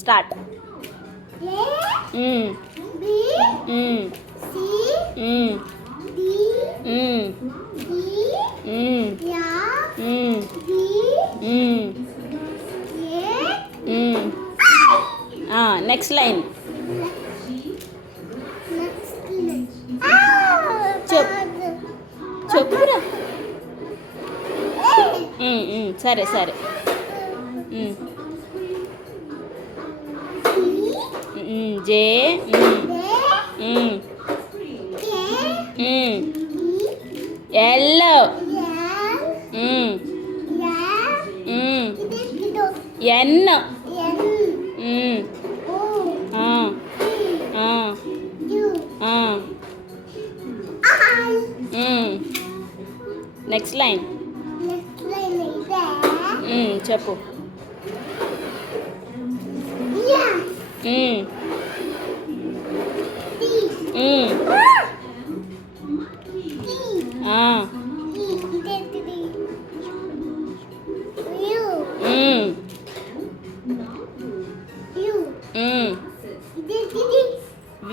Start. Next line చెప్పురా. సరే సరే. జే ఎల్ ఎన్ నెక్స్ట్ లైన్ చెప్పు.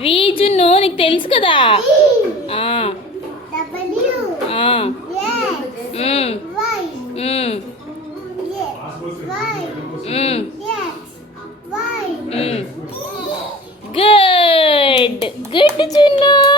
వీజును నీకు తెలుసు కదా. గుడ్ గుడ్ జున్ను.